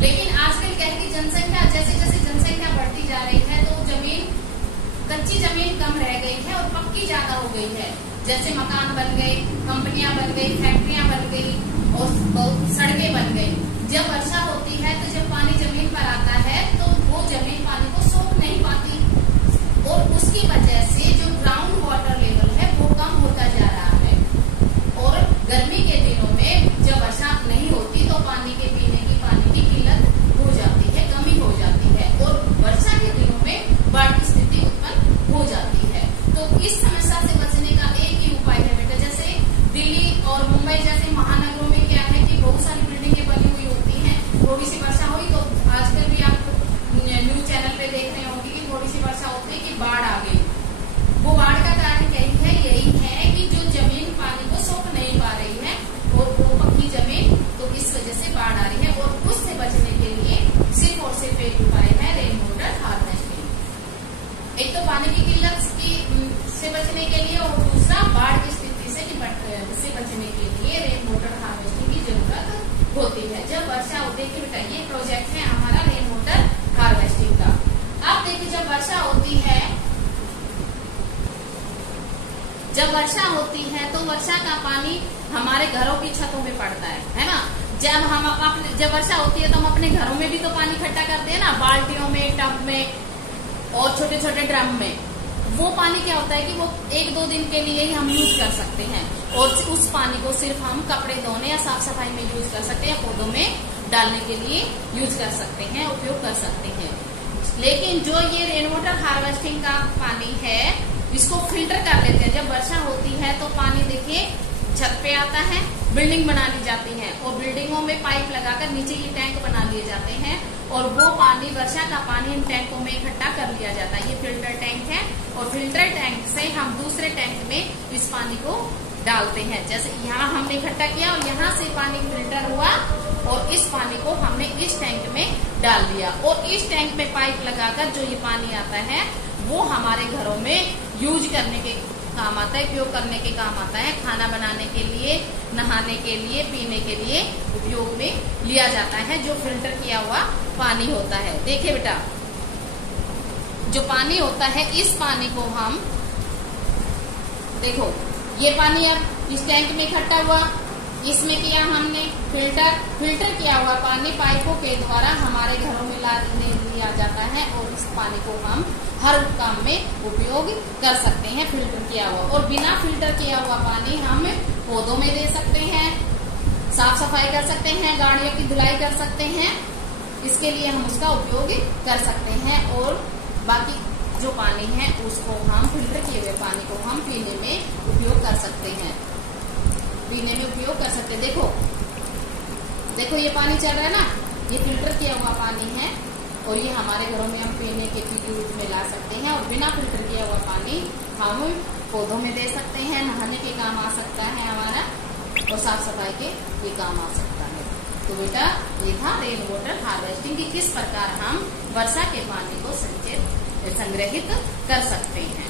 लेकिन आजकल क्या है कि जनसंख्या जैसे जैसे जनसंख्या बढ़ती जा रही है तो कच्ची जमीन कम रह गई है और पक्की ज्यादा हो गई है। जैसे मकान बन गए, कंपनियां बन गई, फैक्ट्रियां बन गई और बहुत सड़कें बन गई। जब वर्षा होती है तो जब पानी जमीन पर आता है तो वो जमीन पानी को सोख नहीं पाती और उसकी वजह से जो ग्राउंड वाटर लेवल है वो कम होता जा रहा है। और गर्मी के दिनों में जब वर्षा नहीं होती तो पानी के पीने की पानी की किल्लत हो जाती है, कमी हो जाती है और वर्षा के दिनों में बाढ़ की स्थिति उत्पन्न हो जाती है। तो इस समस्या से बचने का एक ही उपाय है बेटा। जैसे दिल्ली और मुंबई जैसे महानगरों में क्या है कि बहुत सारी बिल्डिंगें बनी हुई होती हैं, थोड़ी सी वर्षा हुई तो आजकल भी आप न्यूज चैनल पे देख रहे होंगे कि थोड़ी सी वर्षा होती है कि बाढ़ आ गई। वो बाढ़ का कारण यही है कि जो जमीन पानी को सोख नहीं पा रही है और वो पक्की जमीन, तो इस वजह से बाढ़ आ रही है। और उससे बचने के लिए सिर्फ और सिर्फ एक उपाय है रेन वाटर हार्वेस्टिंग। एक तो पानी की किल्लत से बचने के लिए और दूसरा बाढ़ की स्थिति से बचने के लिए रेन वाटर हार्वेस्टिंग की जरूरत होती है। जब वर्षा होती है, बेटा ये प्रोजेक्ट है हमारा रेन वाटर हार्वेस्टिंग का। अब देखिए जब वर्षा होती है तो वर्षा का पानी हमारे घरों की छतों में पड़ता है ना। जब वर्षा होती है तो हम अपने घरों में भी तो पानी इकट्ठा करते हैं ना, बाल्टियों में, टब में और छोटे छोटे ड्रम में। वो पानी क्या होता है कि वो 1-2 दिन के लिए ही हम यूज कर सकते हैं और उस पानी को सिर्फ हम कपड़े धोने या साफ सफाई में यूज कर सकते हैं, पौधों में डालने के लिए यूज कर सकते हैं, उपयोग कर सकते हैं। लेकिन जो ये रेन वाटर हार्वेस्टिंग का पानी है इसको फिल्टर कर लेते हैं। जब वर्षा होती है तो पानी देखिए छत पे आता है, बिल्डिंग बना ली जाती है और बिल्डिंगों में पाइप लगाकर नीचे ये टैंक बना लिए जाते हैं और वो पानी, वर्षा का पानी इन टैंकों में इकट्ठा कर लिया जाता है। ये फिल्टर टैंक है और फिल्टर टैंक से हम दूसरे टैंक में इस पानी को डालते हैं। जैसे यहाँ हमने इकट्ठा किया और यहाँ से पानी फिल्टर हुआ और इस पानी को हमने इस टैंक में डाल दिया और इस टैंक में पाइप लगाकर जो ये पानी आता है वो हमारे घरों में यूज करने के काम आता है, उपयोग करने के काम आता है। खाना बनाने के लिए, नहाने के लिए, पीने के लिए उपयोग में लिया जाता है जो फिल्टर किया हुआ पानी होता है। देखिए बेटा जो पानी होता है इस पानी को हम देखो, ये पानी अब इस टैंक में इकट्ठा हुआ, इसमें किया हमने फिल्टर किया हुआ पानी पाइपों के द्वारा हमारे घरों में लिया जाता है और इस पानी को हम हर काम में उपयोग कर सकते हैं फिल्टर किया हुआ। और बिना फिल्टर किया हुआ पानी हम पौधों में दे सकते हैं, साफ सफाई कर सकते हैं, गाड़ियों की धुलाई कर सकते हैं, इसके लिए हम उसका उपयोग कर सकते हैं। और बाकी जो पानी है उसको हम फिल्टर किए हुए पानी को हम पीने में उपयोग कर सकते हैं, देखो ये पानी चल रहा है ना, ये फिल्टर किया हुआ पानी है और ये हमारे घरों में हम पीने के यूज में ला सकते हैं। और बिना फिल्टर किया हुआ पानी हम पौधों में दे सकते हैं, नहाने के काम आ सकता है हमारा और साफ सफाई के भी काम आ सकता है। तो बेटा ये था रेन वाटर हार्वेस्टिंग की किस प्रकार हम वर्षा के पानी को संग्रहित कर सकते हैं।